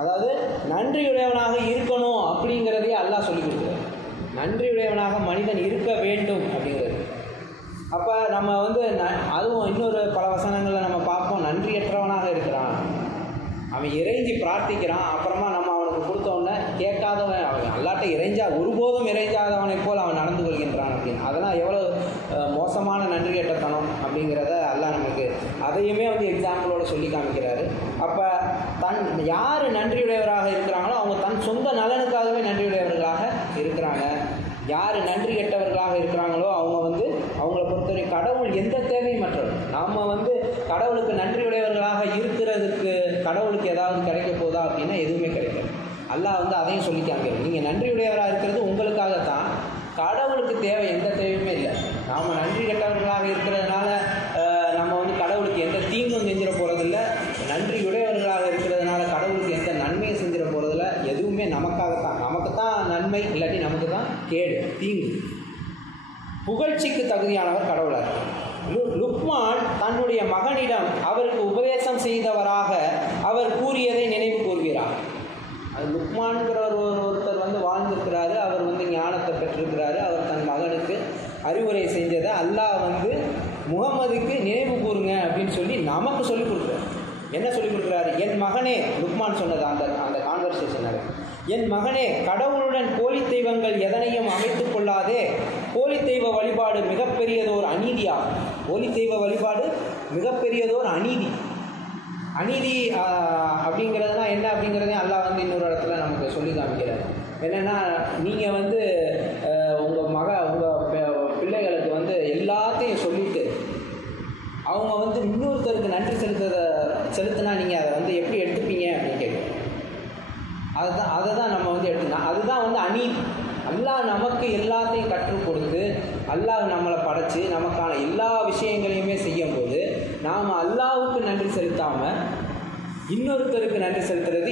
அதாவது நன்றியுடையவனாக இருக்கணும் அப்படிங்கிறதையே அல்லாஹ் சொல்லிக் கொடுக்குறார். நன்றியுடையவனாக மனிதன் இருக்க வேண்டும் அப்படிங்கிறது. அப்போ நம்ம வந்து அதுவும் இன்னொரு பல வசனங்களில் நம்ம பார்ப்போம், நன்றியற்றவனாக இருக்கிறான், அவன் இறைஞ்சி பிரார்த்திக்கிறான், அப்புறமா நம்ம அவனுக்கு கொடுத்தவொடனே கேட்காதவன், அவன் அல்லாட்ட ஒருபோதும் இறைஞ்சாதவனை போல் அவன் நடந்து கொள்கின்றான் அப்படின்னு. அதெல்லாம் எவ்வளோ மோசமான நன்றியற்றத்தனம் அப்படிங்கிறத அல்லாஹ் நமக்கு அதையுமே வந்து எக்ஸாம்பிளோடு சொல்லி காமிக்கிறாரு. அப்போ யார் நன்றியுடையவராக இருக்கிறாங்களோ அவங்க தன் சொந்த நலனுக்காகவே நன்றியுடையவர்களாக இருக்கிறாங்க. யார் நன்றி கெட்டவர்களாக இருக்கிறாங்களோ அவங்கள பொறுத்தவரை கடவுள் எந்த தேவையும் மற்றவர். நாம் வந்து கடவுளுக்கு நன்றியுடையவர்களாக இருக்கிறதுக்கு கடவுளுக்கு ஏதாவது கிடைக்க போதா அப்படின்னா எதுவுமே கிடைக்காது. அல்லாஹ் வந்து அதையும் சொல்லி காமிக்கிறார். நீங்கள் நன்றியுடையவராக இருக்கிறது உங்களுக்காகத்தான், கடவுளுக்கு தேவை எந்த தேவையுமே இல்லை. நாம் நன்றி கெட்டவர்களாக இருக்கிறதுனால நம்ம வந்து கடவுளுக்கு எந்த தீங்கும் செஞ்சிட போகிறதில்ல. நன்றியுடையவர்களாக இருக்கிறதுனால கடவுளுக்கு எந்த நன்மையை செஞ்சிட போகிறதில்ல. எதுவுமே நமக்காகத்தான், நமக்கு தான் நன்மை, இல்லாட்டி நமக்கு தான் கேடு, தீங்கு. புகழ்ச்சிக்கு தகுதியானவர் கடவுளார். லுக்மான் தன்னுடைய மகனிடம் அவருக்கு உபதேசம் செய்தவராக அவர் கூறியதை நினைவு கூறுகிறார். அது லுக்மான்கிறவர் ஒருத்தர் வந்து வாழ்ந்திருக்கிறாரு, அவர் வந்து ஞானத்தை பெற்றிருக்கிறாரு. அவர் தன் மகனுக்கு அறிவுரை செஞ்சதை அல்லாஹ் வந்து முகம்மதுக்கு நினைவு கூறுங்க அப்படின்னு சொல்லி நமக்கு சொல்லிக் கொடுக்குறாரு. என்ன சொல்லிக் கொடுக்குறாரு? என் மகனே, லுக்மான் சொன்னது அந்த கான்வர்சேஷன், என் மகனே, கடவுளுடன் போலி தெய்வங்கள் எதனையும் அமைத்து கொள்ளாதே. போலி தெய்வ வழிபாடு மிகப்பெரியதோர் அநீதியாகும். போலி தெய்வ வழிபாடு மிகப்பெரியதோர் அநீதி. அநீதி அப்படிங்கிறதுனா என்ன அப்படிங்கிறதையும் அல்லாஹ் வந்து இன்னொரு இடத்துல நமக்கு சொல்லி காமிக்கிறார். என்னென்னா, நீங்கள் வந்து உங்கள் பிள்ளைகளுக்கு வந்து எல்லாத்தையும் சொல்லிவிட்டு அவங்க வந்து இன்னொருத்தருக்கு நன்றி செலுத்தினா நீங்கள் அதை வந்து எப்படி எடுத்துப்பீங்க அப்படின்னு கேட்குறோம். அதை தான் நம்ம வந்து எடுத்துக்கலாம். அதுதான் வந்து அநீதி. அல்லாஹ் நமக்கு எல்லாத்தையும் கற்றுக் கொடுத்து அல்லாஹ் நம்மளை படைச்சி நமக்கான எல்லா விஷயங்களையுமே செய்யும்போது நாம் அல்லாஹ்வுக்கு நன்றி செலுத்தாமல் இன்னொருத்தருக்கு நன்றி செலுத்துறது,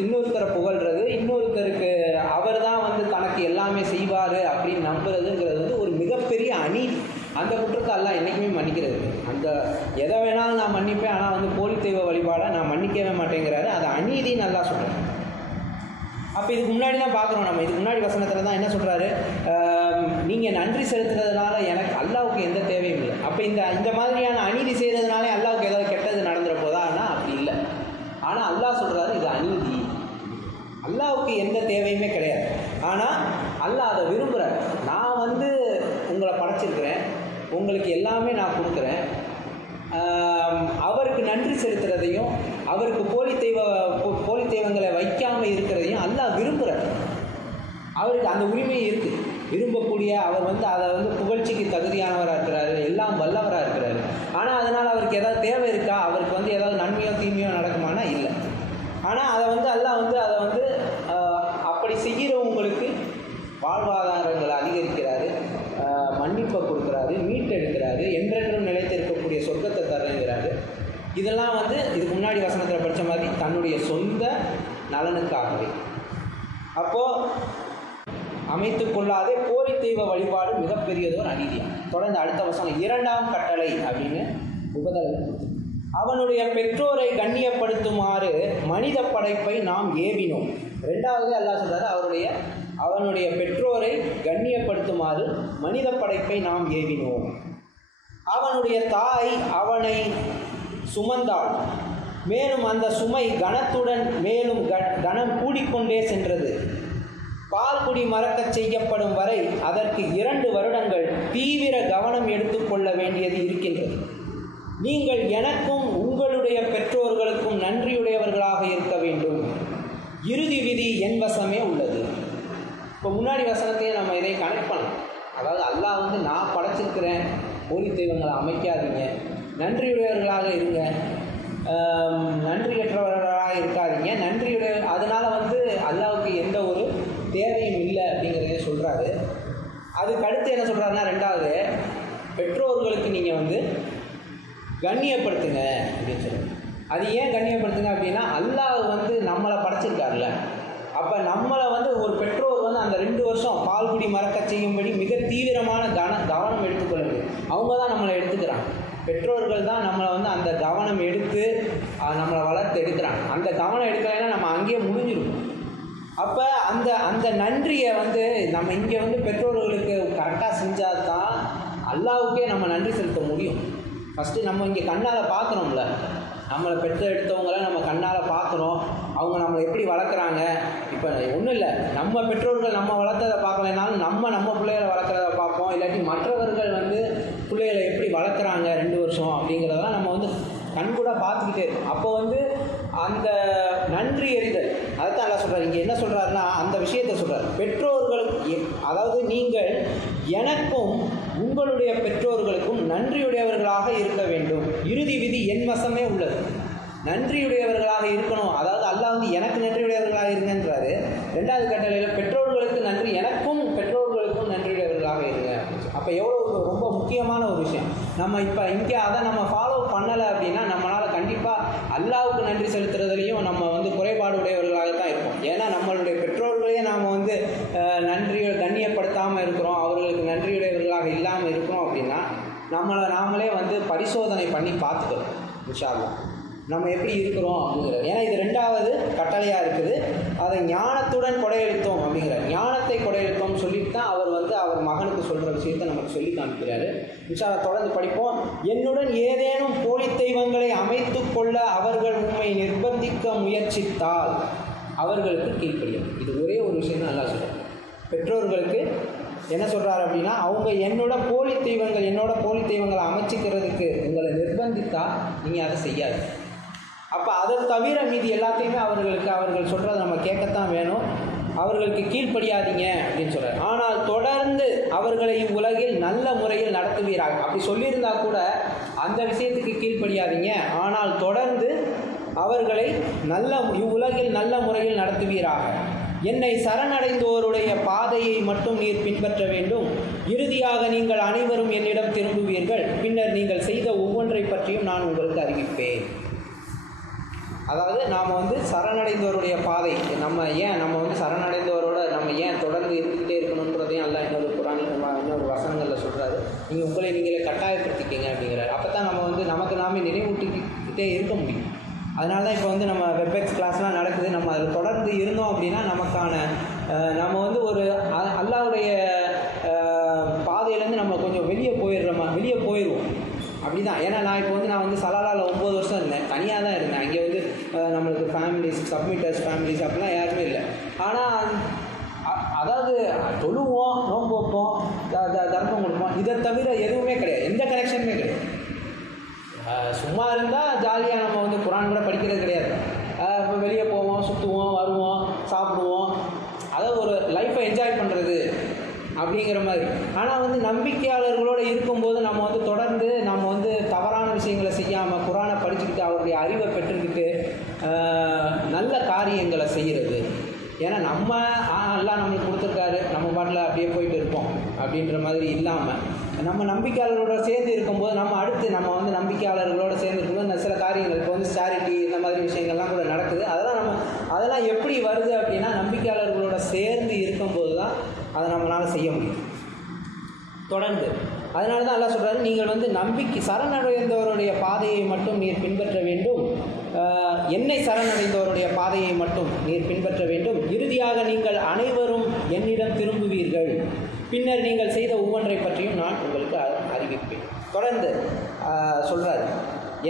இன்னொருத்தரை புகழ்கிறது, இன்னொருத்தருக்கு அவர் தான் வந்து தனக்கு எல்லாமே செய்வார் அப்படின்னு நம்புறதுங்கிறது வந்து ஒரு மிகப்பெரிய அநீதி. அந்த குற்றத்தை அல்லாஹ் என்றைக்குமே மன்னிக்கிறது. அந்த எதை வேணாலும் நான் மன்னிப்பேன், ஆனால் வந்து போலி தெய்வ வழிபாடை நான் மன்னிக்கவே மாட்டேங்கிறாரு. அது அநீதின்னு நல்லா சொல்கிறேன். அப்போ இதுக்கு முன்னாடி தான் பார்க்குறோம் நம்ம, இதுக்கு முன்னாடி வசனத்தில் தான் என்ன சொல்கிறாரு, நீங்கள் நன்றி செலுத்துறதுனால எனக்கு அல்லாவுக்கு எந்த தேவையும் இல்லை. அப்போ இந்த மாதிரியான அநீதி செய்கிறதுனாலே அல்லாவுக்கு ஏதாவது கெட்டது நடந்துட போதான்னா அப்படி இல்லை. ஆனால் அல்லாஹ் சொல்கிறாரு இது அநீதி, அல்லாவுக்கு எந்த தேவையுமே கிடையாது. ஆனால் அல்லாஹ் அதை விரும்புகிறார். நான் வந்து உங்களை படைச்சிருக்கிறேன், உங்களுக்கு எல்லாமே நான் கொடுக்குறேன். அவருக்கு நன்றி செலுத்துறதையும் அவருக்கு போலி தெய்வங்களை வைக்காமல் இருக்கிறதையும் அல்லாஹ் விரும்புகிறார். அவருக்கு அந்த உரிமை இருக்குது, விரும்பக்கூடிய. அவர் வந்து அதை வந்து புகழ்ச்சிக்கு தகுதியானவராக இருக்கிறாரு, எல்லாம் வல்லவராக இருக்கிறாரு. ஆனால் அதனால் அவருக்கு ஏதாவது தேவை இருக்கா, அவருக்கு வந்து ஏதாவது நன்மையோ தீமையோ நடக்குமானா இல்லை. ஆனால் அதை வந்து அல்லாஹ் வந்து அதை வந்து அப்படி செய்கிறவங்களுக்கு வாழ்வாதாரங்களை அதிகரிக்கிறாரு, மன்னிப்பை கொடுக்குறாரு, மீட்டெடுக்கிறாரு, என்றென்றும் நிலைத்திருக்கக்கூடிய சொர்க்கத்தை தருங்கிறாரு. இதெல்லாம் வந்து இதுக்கு முன்னாடி வசனத்தில் படித்த மாதிரி தன்னுடைய சொந்த நலனுக்காகவே. அப்போது அமைத்து கொள்ளாதே போலி தெய்வ வழிபாடு மிகப்பெரியதோர் அநீதியம். தொடர்ந்து அடுத்த வசனம் 2ஆம் கட்டளை அப்படின்னு உபதலை. அவனுடைய பெற்றோரை கண்ணியப்படுத்துமாறு மனித படைப்பை நாம் ஏவினோம். 2வது அல்லாஹ் சொல்றாரு, அவனுடைய பெற்றோரை கண்ணியப்படுத்துமாறு மனித படைப்பை நாம் ஏவினோம். அவனுடைய தாய் அவனை சுமந்தாள், மேலும் அந்த சுமை கனத்துடன் மேலும் கனம் கூடிக்கொண்டே சென்றது. பால்குடி மறக்கச் செய்யப்படும் வரை அதற்கு 2 வருடங்கள் தீவிர கவனம் எடுத்துக்கொள்ள வேண்டியது இருக்கின்றது. நீங்கள் எனக்கும் உங்களுடைய பெற்றோர்களுக்கும் நன்றியுடையவர்களாக இருக்க வேண்டும். இறுதி விதி என் வசமே உள்ளது. இப்போ முன்னாடி வசனத்தையே நம்ம இதை கனெக்ட் பண்ணலாம். அதாவது அல்லாஹ் வந்து நான் படைச்சிருக்கிறேன், போலி தெய்வங்களை அமைக்காதீங்க, நன்றியுடையவர்களாக இருங்க, நன்றியற்றவர்களாக இருக்காதீங்க, நன்றியுடைய. அதனால் வந்து அல்லாஹ்வுக்கு எந்த ஒரு தேவையும் இல்லை அப்படிங்கிறதே சொல்கிறாரு. அதுக்கு அடுத்து என்ன சொல்கிறாருன்னா, 2வது பெற்றோர்களுக்கு நீங்கள் வந்து கண்ணியப்படுத்துங்க அப்படின்னு சொல்லுங்கள். அது ஏன் கண்ணியப்படுத்துங்க அப்படின்னா, அல்லாஹ் வந்து நம்மளை படைச்சிருக்காருல்ல. அப்போ நம்மளை வந்து ஒரு பெற்றோர் வந்து அந்த 2 வருஷம் பால்குடி மறக்க செய்யும்படி மிக தீவிரமான கவனம் எடுத்துக்கொள்ள முடியும். அவங்க தான் நம்மளை எடுத்துக்கிறாங்க. பெற்றோர்கள் தான் நம்மளை வந்து அந்த கவனம் எடுத்து நம்மளை வளர்த்து எடுக்கிறாங்க. அந்த கவனம் எடுக்கலைன்னா நம்ம அங்கேயே முடிஞ்சிருக்கும். அப்போ அந்த நன்றியை வந்து நம்ம இங்கே வந்து பெற்றோர்களுக்கு கரெக்டாக செஞ்சால் தான் அல்லாஹ்வுக்கே நம்ம நன்றி செலுத்த முடியும். ஃபஸ்ட்டு நம்ம இங்கே கண்ணால் பார்க்குறோம்ல, நம்மளை எடுத்தவங்கள நம்ம கண்ணால் பார்க்குறோம், அவங்க நம்மளை எப்படி வளர்க்குறாங்க. இப்போ ஒன்றும் இல்லை, நம்ம பெற்றோர்கள் நம்ம வளர்த்ததை பார்க்கலைனாலும் நம்ம பிள்ளைகளை வளர்க்குறத பார்ப்போம். இல்லாட்டி மற்றவர்கள் வந்து பிள்ளைகளை எப்படி வளர்க்குறாங்க 2 வருஷம் அப்படிங்கிறதெல்லாம் நம்ம வந்து கண்கூட பார்த்துக்கிட்டே இருக்கும். அப்போ வந்து அந்த நன்றி எறிதல், அதுதான் எல்லாம் சொல்கிறார். இங்கே என்ன சொல்கிறாருன்னா, அந்த விஷயத்தை சொல்கிறார். பெற்றோர்களுக்கு, அதாவது நீங்கள் எனக்கும் உங்களுடைய பெற்றோர்களுக்கும் நன்றியுடையவர்களாக இருக்க வேண்டும். இறுதி விதி என் வசமே உள்ளது. நன்றியுடையவர்களாக இருக்கணும். அதாவது அல்லாஹ் வந்து எனக்கு நன்றியுடையவர்களாக இருங்கன்றாரு. 2வது கட்டளையில் பெற்றோர்களுக்கு நன்றி, எனக்கும் பெற்றோர்களுக்கும் நன்றியுடையவர்களாக இருங்க. அப்போ எவ்வளோ ரொம்ப முக்கியமான ஒரு விஷயம். நம்ம இப்போ இங்கே அதை நம்ம ஃபாலோ பண்ணலை அப்படின்னா நம்மளால் கண்டிப்பாக அல்லாஹ்வுக்கு நன்றி செலுத்துறதுலையும் நம்ம வந்து குறைபாடு உடையவர்களாக தான் இருப்போம். ஏன்னா நம்மளுடைய பெற்றோர்களையே நாம் வந்து கண்ணியப்படுத்தாமல் இருக்கிறோம், அவர்களுக்கு நன்றியுடையவர்களாக இல்லாமல் இருக்கிறோம் அப்படின்னா நாமளே வந்து பரிசோதனை பண்ணி பார்த்துக்கிறோம். இன்ஷா அல்லாஹ் நம்ம எப்படி இருக்கிறோம் அப்படிங்கிறது. ஏன்னா இது 2வது கட்டளையாக இருக்குது. அதை ஞானத்துடன் கொடையெடுத்தோம் அப்படிங்கிறார். ஞானத்தை கொடையெடுத்தோம்னு சொல்லிட்டு தான் அவர் வந்து அவர் மகனுக்கு சொல்கிற விஷயத்தை நமக்கு சொல்லி காமிக்கிறாரு. இன்ஷா அல்லாஹ் தொடர்ந்து படிப்போம். என்னுடன் ஏதேனும் போலி தெய்வங்களை அமைத்து கொள்ள அவர்கள் உண்மை நிர்பந்திக்க முயற்சித்தால் அவர்களுக்கு கீழ்ப்படியும். இது ஒரே ஒரு விஷயம் தான் நல்லா சொல்கிறேன். பெற்றோர்களுக்கு என்ன சொல்கிறார் அப்படின்னா, அவங்க என்னோட போலி தெய்வங்களை அமைச்சிக்கிறதுக்கு உங்களை நிர்பந்தித்தால் நீங்கள் அதை செய்யாது. அப்போ அதை தவிர மீதி எல்லாத்தையுமே அவர்கள் சொல்கிறத நம்ம கேட்கத்தான் வேணும். அவர்களுக்கு கீழ்ப்படியாதீங்க அப்படின்னு சொல்கிறார். ஆனால் தொடர்ந்து அவர்களை இவ்வுலகில் நல்ல முறையில் நடத்துவீராக. அப்படி சொல்லியிருந்தா கூட அந்த விஷயத்துக்கு கீழ்ப்படியாதீங்க, ஆனால் தொடர்ந்து அவர்களை இவ்வுலகில் நல்ல முறையில் நடத்துவீராக. என்னை சரணடைந்தோருடைய பாதையை மட்டும் நீர் பின்பற்ற வேண்டும். இறுதியாக நீங்கள் அனைவரும் என்னிடம் திரும்புவீர்கள். பின்னர் நீங்கள் செய்த ஒவ்வொன்றை பற்றியும் நான் உங்களுக்கு அறிவிப்பேன். அதாவது நாம் வந்து சரணடைந்தவருடைய பாதை, நம்ம வந்து சரணடைந்தவரோட நம்ம ஏன் தொடர்ந்து இருந்துகிட்டே இருக்கணுன்றதையும் அல்ல இன்னொரு குரானில் இன்னொரு வசனங்களில் சொல்கிறாரு. நீங்கள் உங்களை நீங்களே கட்டாயப்படுத்திக்கிங்க அப்படிங்கிறாரு. அப்போ தான் நம்ம வந்து நமக்கு நாமே நினைவூட்டிக்கிட்டே இருக்க முடியும். அதனால தான் இப்போ வந்து நம்ம வெப்எக்ஸ் கிளாஸ்லாம் நடக்குது. நம்ம அதில் தொடர்ந்து இருந்தோம் அப்படின்னா நமக்கான நம்ம வந்து ஒரு அல்லாஹ்வுடைய பாதையிலேருந்து நம்ம கொஞ்சம் வெளியே போயிடுவோம். அப்படி தான். ஏன்னா நான் வந்து சலாலாவில் 9 வருஷம் இருந்தேன், தனியாக தான் இருந்தேன். அங்கே வந்து நம்மளுக்கு ஃபேமிலிஸ், சப்மிட்டர்ஸ் ஃபேமிலிஸ் அப்படிலாம் யாருமே இல்லை. ஆனால் அதாவது தொழுவோம், நோன்பு வைப்போம், தர்மம் கொடுப்போம், இதை தவிர எதுவுமே கிடையாது, எந்த கனெக்ஷனுமே கிடையாது. சும்மா இருந்தால் ஜாலியாக நம்ம வந்து குரான் கூட படிக்கிறது கிடையாது. இப்போ வெளியே போவோம், சுற்றுவோம், வருவோம், சாப்பிடுவோம், அதாவது ஒரு லைஃப்பை என்ஜாய் பண்ணுறது அப்படிங்கிற மாதிரி. ஆனால் வந்து நம்பிக்கையாளர்களோடு இருக்கும்போது நம்ம வந்து தொடர்ந்து நம்ம வந்து தவறான விஷயங்களை செய்யாமல் குரானை படிச்சுக்கிட்டு அவருடைய அறிவை பெற்றுக்கிட்டு நல்ல காரியங்களை செய்கிறது. ஏன்னா நம்ம எல்லாம் நம்மளுக்கு கொடுத்துருக்காரு, நம்ம பாட்டில் அப்படியே போயிட்டு இருப்போம் அப்படின்ற மாதிரி இல்லாமல் நம்ம நம்பிக்கையாளர்களோட சேர்ந்து இருக்கும்போது நம்ம வந்து நம்பிக்கையாளர்களோடு சேர்ந்து இருக்கும்போது சில காரியங்கள் இப்போ வந்து சேரிட்டி இந்த மாதிரி விஷயங்கள்லாம் கூட நடக்குது. அதெல்லாம் எப்படி வருது அப்படின்னா நம்பிக்கையாளர்களோட சேர்ந்து இருக்கும்போது தான் அதை நம்மளால் செய்ய முடியும் தொடர்ந்து. அதனால தான் அல்லாஹ் சொல்கிறாரு, நீங்கள் வந்து சரணடைந்தவருடைய பாதையை மட்டும் நீர் பின்பற்ற வேண்டும், என்னை சரணடைந்தவருடைய பாதையை மட்டும் நீர் பின்பற்ற வேண்டும். இறுதியாக நீங்கள் அனைவரும் என்னிடம் திரும்புவீர்கள், பின்னர் நீங்கள் செய்த ஒவ்வொன்றை பற்றியும் நான் உங்களுக்கு அறிவிப்பேன். தொடர்ந்து சொல்கிறார்,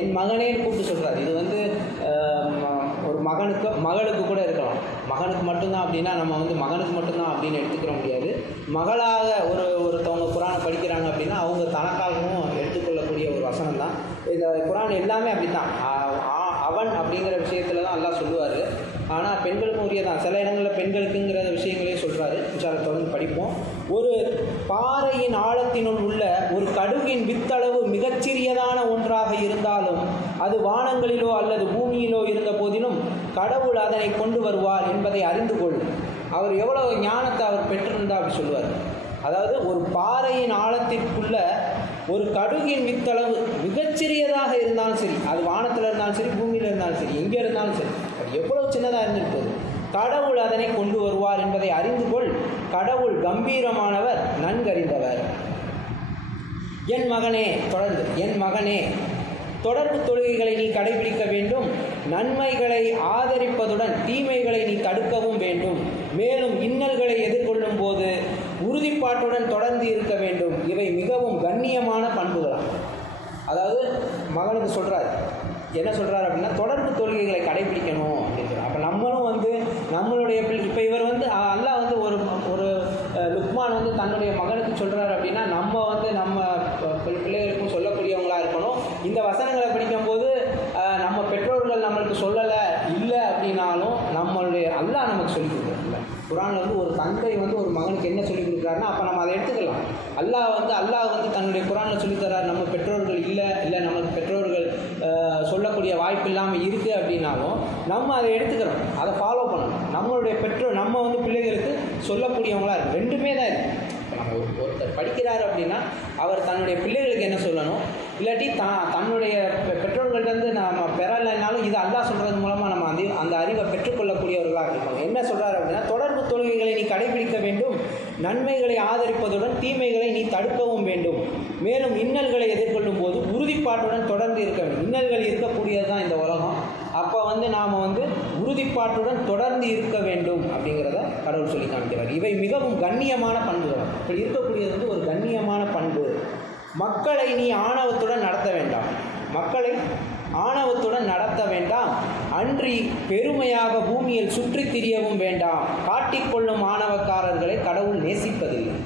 என் மகனேன்னு கூப்பிட்டு சொல்கிறார். இது வந்து ஒரு மகளுக்கு கூட இருக்கலாம். மகனுக்கு மட்டும்தான் அப்படின்னா நம்ம வந்து மகனுக்கு மட்டும்தான் அப்படின்னு எடுத்துக்கிற முடியாது. மகளாக ஒருத்தவங்க குரானை படிக்கிறாங்க அப்படின்னா அவங்க தனக்காகவும் எடுத்துக்கொள்ளக்கூடிய ஒரு வசனம் தான் இந்த குரான். எல்லாமே அப்படி தான். அவன் அப்படிங்கிற விஷயத்தில் தான் அல்லாஹ் சொல்லுவார். ஆனால் பெண்களுக்கும் உரியதான். சில இடங்களில் பெண்களுக்குங்கிற விஷயங்களையும் சொல்கிறாரு. தொடர்ந்து படிப்போம். ஒரு பாறையின் ஆழத்தினுள் உள்ள ஒரு கடுகின் வித்தளவு மிகச்சிறியதான ஒன்றாக இருந்தாலும் அது வானங்களிலோ அல்லது பூமியிலோ இருந்த போதிலும் கடவுள் அதனை கொண்டு வருவார் என்பதை அறிந்து கொள். அவர் எவ்வளவு ஞானத்தை அவர் பெற்றிருந்தா அப்படி சொல்லுவார். அதாவது ஒரு பாறையின் ஆழத்திற்குள்ள ஒரு கடுகின் வித்தளவு மிகச்சிறியதாக இருந்தாலும் சரி, அது வானத்தில் இருந்தாலும் சரி, பூமியில் இருந்தாலும் சரி, எங்கே இருந்தாலும் சரி, அது எவ்வளவு சின்னதாக இருந்துருப்பது, கடவுள் அதனை கொண்டு வருவார் என்பதை அறிந்து கொள். கடவுள் கம்பீரமானவர், நன்கறிந்தவர். என் மகனே தொடர்பு தொழுகைகளை நீ கடைபிடிக்க வேண்டும், நன்மைகளை ஆதரிப்பதுடன் தீமைகளை நீ தடுக்கவும் வேண்டும். மேலும் இன்னல்களை எதிர்கொள்ளும் போது உறுதிப்பாட்டுடன் தொடர்ந்து இருக்க வேண்டும். இவை மிகவும் கண்ணியமான பண்புகளாம். அதாவது மகனுக்கு சொல்கிறார், என்ன சொல்கிறார் அப்படின்னா தொடர்பு தொழுகைகளை கடைபிடிக்கணும் அப்படிங்கிறார். அப்போ நம்மளும் வந்து நம்மளுடைய இப்போ இவர் வந்து அல்லாஹ் வந்து ஒரு லுக்மான் வந்து தன்னுடைய மகனுக்கு சொல்கிறார் அப்படின்னா நம்ம வந்து நம்ம பிள்ளைகளுக்கும் சொல்லக்கூடியவங்களாக இருக்கணும். இந்த வசனங்களை படிக்கும்போது நம்ம பெற்றோர்கள் நம்மளுக்கு சொல்லலை இல்லை அப்படின்னாலும் நம்மளுடைய அல்லாஹ் நமக்கு சொல்லிக் கொடுக்குறதில்ல. குரானில் வந்து ஒரு தந்தை வந்து ஒரு மகனுக்கு என்ன சொல்லிக் கொடுக்குறாருன்னா அப்போ நம்ம அதை எடுத்துக்கலாம். அல்லாஹ் வந்து தன்னுடைய குரானில் சொல்லித்தரார். நம்ம பெற்றோர்கள் இல்லை நமக்கு பெற்றோர்கள் சொல்லக்கூடிய வாய்ப்பு இல்லாமல் இருக்குது அப்படின்னாலும் நம்ம அதை எடுத்துக்கிறோம், அதை ஃபாலோ பண்ணணும். நம்மளுடைய பெற்றோர் நம்ம வந்து பிள்ளைகளுக்கு சொல்லக்கூடியவங்களாக இருக்குது. ரெண்டுமே தான் இருக்குது. நம்ம ஒருத்தர் படிக்கிறார் அப்படின்னா அவர் தன்னுடைய பிள்ளைகளுக்கு என்ன சொல்லணும், இல்லாட்டி தன்னுடைய பெற்றோர்கள்ட்டேருந்து நம்ம பெறலைனாலும் இது அல்லாஹ் சொல்கிறது மூலமாக நம்ம அந்த அறிவை பெற்றுக்கொள்ளக்கூடியவர்களாக இருக்கணும். என்ன சொல்கிறார் அப்படின்னா தொடர்பு தொழுகைகளை நீ கடைபிடிக்க வேண்டும், நன்மைகளை ஆதரிப்பதுடன் தீமைகளை நீ தடுக்கவும் வேண்டும். மேலும் இன்னல்களை எதிர்கொள்ளும் போது உறுதிப்பாட்டுடன் தொடர்ந்து இருக்க வேண்டும். இன்னல்கள் இருக்கக்கூடியது தான் இந்த உலகம். அப்போ வந்து நாம் வந்து உறுதிப்பாட்டுடன் தொடர்ந்து இருக்க வேண்டும் அப்படிங்கிறத கடவுள் சொல்லி காமிக்கிறார். இவை மிகவும் கண்ணியமான பண்புகள். இப்படி இருக்கக்கூடியது வந்து ஒரு கண்ணியமான பண்பு. மக்களை நீ ஆணவத்துடன் நடத்த வேண்டாம், அன்றி பெருமையாக பூமியில் சுற்றித் திரியவும் வேண்டாம். காட்டிக்கொள்ளும் ஆணவக்காரர்களை கடவுள் நேசிப்பதில்லை.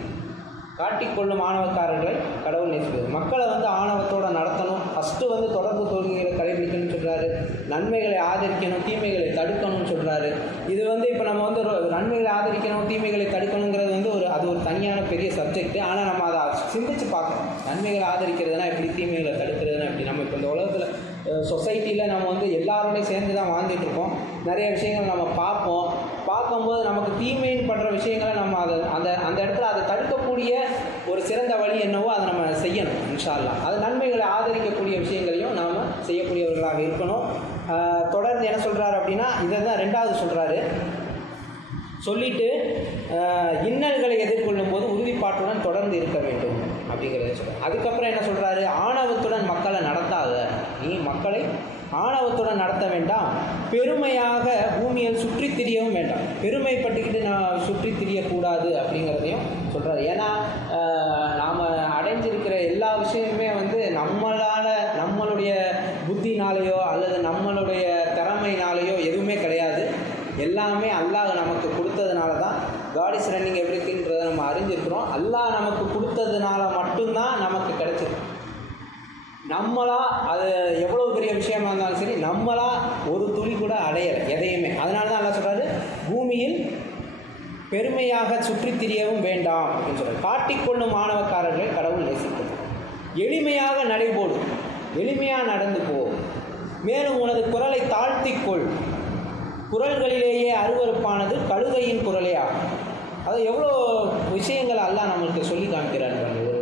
மக்களை வந்து ஆணவத்தோடு நடத்தணும். ஃபஸ்ட்டு வந்து தொடர்பு தொழுகைகளை கடைபிடிக்கணும்னு சொல்கிறாரு, நன்மைகளை ஆதரிக்கணும், தீமைகளை தடுக்கணும்னு சொல்கிறாரு. இது வந்து இப்போ நம்ம வந்து நன்மைகளை ஆதரிக்கணும், தீமைகளை தடுக்கணுங்கிறது வந்து அது ஒரு தனியான பெரிய சப்ஜெக்ட். ஆனால் நம்ம அதை சிந்திச்சு பார்க்கணும். நன்மைகளை ஆதரிக்கிறதுனா எப்படி, தீமைகளை தடுக்கிறதுனா எப்படி. நம்ம இப்போ இந்த உலகத்தில் சொசைட்டியில் நம்ம வந்து எல்லாரோடையும் சேர்ந்து தான் வாழ்ந்துட்டுருக்கோம். நிறைய விஷயங்கள் நம்ம பார்க்கும்போது நமக்கு தீமைன்னு படுற விஷயங்களை நம்ம அந்த இடத்துல அதை தடுக்கக்கூடிய ஒரு சிறந்த வழி என்னவோ அதை நம்ம செய்யணும் இன்ஷா அல்லாஹ். அது நன்மைகளை ஆதரிக்கக்கூடிய விஷயங்களையும் நாம் செய்யக்கூடியவர்களாக இருக்கணும். தொடர்ந்து என்ன சொல்கிறாரு அப்படின்னா, இதை தான் ரெண்டாவது சொல்கிறாரு. சொல்லிட்டு இன்னல்களை எதிர்கொள்ளும் போது உறுதிப்பாட்டுடன் தொடர்ந்து இருக்க வேண்டும் அப்படிங்கிறத சொல்கிறார். அதுக்கப்புறம் என்ன சொல்கிறாரு, ஆணவத்துடன் மக்களை நடத்தாத, நீ மக்களை ஆணவத்துடன் நடத்த வேண்டாம், பெருமையாக பூமியில் சுற்றி திரியவும் வேண்டாம், பெருமைப்பட்டுக்கிட்டு நான் சுற்றி திரியக்கூடாது அப்படிங்கிறதையும் சொல்கிறார். ஏன்னா நாம் அடைஞ்சிருக்கிற எல்லா விஷயமுமே வந்து நம்மளுடைய புத்தினாலேயோ அல்லது நம்மளுடைய திறமையினாலேயோ எதுவுமே கிடையாது. எல்லாமே அல்லாஹ் நமக்கு கொடுத்ததுனால தான். காட் இஸ் ரன்னிங் எவ்ரிதிங்கிறத நம்ம அறிஞ்சிருக்கிறோம். அல்லாஹ் நமக்கு கொடுத்ததுனால மட்டும்தான் நமக்கு கிடைச்சிருக்கு. நம்மளா அது எவ்வளோ பெரிய விஷயமா இருந்தாலும் சரி, நம்மளா ஒரு துளி கூட அடையலை எதையுமே. அதனால தான் அல்லாஹ் சொல்கிறாரு, பூமியில் பெருமையாக சுற்றி திரியவும் வேண்டாம் அப்படின்னு சொல்கிறார். காட்டிக்கொள்ளும் மாணவக்காரர்களை கடவுள் நேசிக்கிறது. எளிமையாக நடைபோடு, எளிமையாக நடந்து போ, மேலும் உனது குரலை தாழ்த்திக்கொள், குரல்களிலேயே அருவருப்பானது கழுதையின் குரலே ஆகும். அது எவ்வளோ விஷயங்கள் அல்லாஹ் நம்மளுக்கு சொல்லி காமிக்கிறார். ஒரு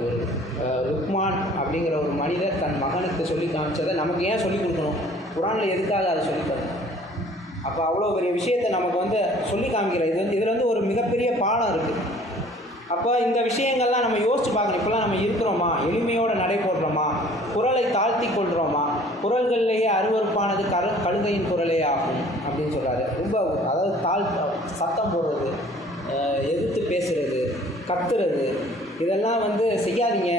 லுக்மான் அப்படிங்கிற ஒரு மனிதர் தன் மகனுக்கு சொல்லி காமிச்சதை நமக்கு ஏன் சொல்லிக் கொடுக்கணும்? குரானில் எதுக்காக அதை சொல்லித்தரணும்? அப்போ அவ்வளோ பெரிய விஷயத்தை நமக்கு வந்து சொல்லி காமிக்கிறார். இதில் வந்து ஒரு மிகப்பெரிய பாடம் இருக்குது. அப்போ இந்த விஷயங்கள்லாம் நம்ம யோசித்து பார்க்கணும். இப்போலாம் நம்ம இருக்கிறோமா? எளிமையோடு நடைபோடுறோமா? குரலை தாழ்த்தி கொள்கிறோமா? குரல்கள்லேயே அருவருப்பானது கழுதையின் குரலே ஆகும் அப்படின்னு சொல்கிறாரு. ரொம்ப அதாவது சத்தம் போடுறது, எதிர்த்து பேசுகிறது, கத்துறது, இதெல்லாம் வந்து செய்யாதீங்க,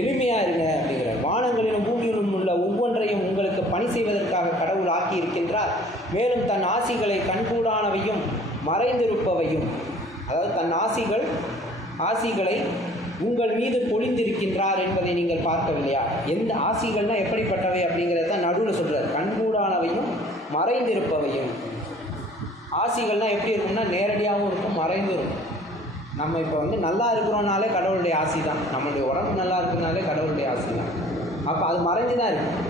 எளிமையாக இருங்க அப்படிங்கிறார். வானங்களிலும் பூமியிலும் உள்ள ஒவ்வொன்றையும் உங்களுக்கு பணி செய்வதற்காக கடவுள் ஆக்கி இருக்கின்றார். மேலும் தன் ஆசிகளை கண்கூடானவையும் மறைந்திருப்பவையும், அதாவது தன் ஆசிகளை உங்கள் மீது பொழிந்திருக்கின்றார் என்பதை நீங்கள் பார்க்கவில்லையா? எந்த ஆசிகள்னால் எப்படிப்பட்டவை அப்படிங்கிறத தான் நடுவில் சொல்கிறார். கண்கூடானவையும் மறைந்திருப்பவையும். ஆசிகள்னால் எப்படி இருக்கும்னா நேரடியாகவும் இருக்கும், மறைந்தும் இருக்கும். நம்ம இப்போ வந்து நல்லா இருக்கிறோம்னாலே கடவுளுடைய ஆசி தான். நம்மளுடைய உடம்பு நல்லா இருக்குனாலே கடவுளுடைய ஆசி தான். அப்போ அது மறைஞ்சு தான் இருக்குது.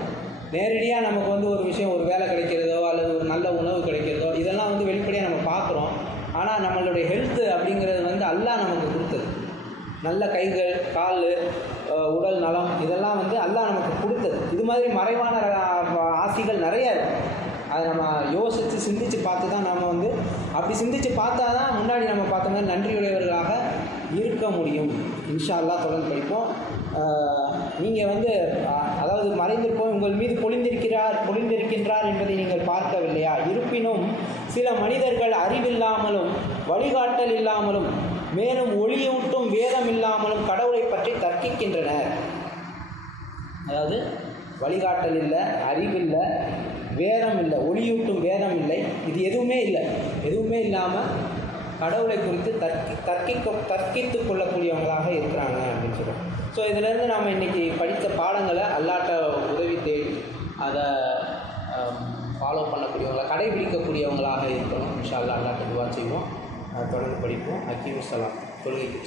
நேரடியாக நமக்கு வந்து ஒரு விஷயம், ஒரு வேலை கிடைக்கிறதோ அல்லது ஒரு நல்ல உணவு கிடைக்கிறதோ, இதெல்லாம் வந்து வெளிப்படையாக நம்ம பார்க்குறோம். ஆனால் நம்மளுடைய ஹெல்த்து அப்படிங்கிறது வந்து அல்லாஹ் நமக்கு கொடுத்தது. நல்ல கைகள், கால், உடல் நலம், இதெல்லாம் வந்து அல்லாஹ் நமக்கு கொடுத்தது. இது மாதிரி மறைவான ஆசிகள் நிறையா இருக்குது. அதை நம்ம யோசித்து சிந்தித்து பார்த்து தான் நம்ம வந்து அப்படி சிந்தித்து பார்த்தா தான் முன்னாடி நம்ம பார்த்த மாதிரி நன்றியுடையவர்களாக இருக்க முடியும். இன்ஷா அல்லாஹ் தொடர்ந்து படிப்போம். நீங்கள் வந்து அதாவது மறைந்திருப்போம், உங்கள் மீது பொழிந்திருக்கின்றார் என்பதை நீங்கள் பார்க்கவில்லையா? இருப்பினும் சில மனிதர்கள் அறிவில்லாமலும் வழிகாட்டல் இல்லாமலும் மேலும் ஒளியூட்டும் வேதம் இல்லாமலும் கடவுளை பற்றி தர்க்கிக்கின்றனர். அதாவது வழிகாட்டல் இல்லை, அறிவில்லை, வேதம் இல்லை, ஒளியூட்டும் வேதம் இல்லை, இது எதுவுமே இல்லாமல் கடவுளை குறித்து தர்க்கித்து கொள்ளக்கூடியவங்களாக இருக்கிறாங்க அப்படின்னு சொல்கிறோம். ஸோ இதிலேருந்து நாம் இன்றைக்கி படித்த பாடங்களை அல்லாட்ட உதவி தேடி அதை ஃபாலோ பண்ணக்கூடியவங்களாக, கடைபிடிக்கக்கூடியவங்களாக இருக்கணும். இன்ஷா அல்லாஹ் அல்லாட்ட துஆ செய்வோம். தொடர்ந்து படிப்போம். அக்கீம் சலாம். தொழுகைக்கு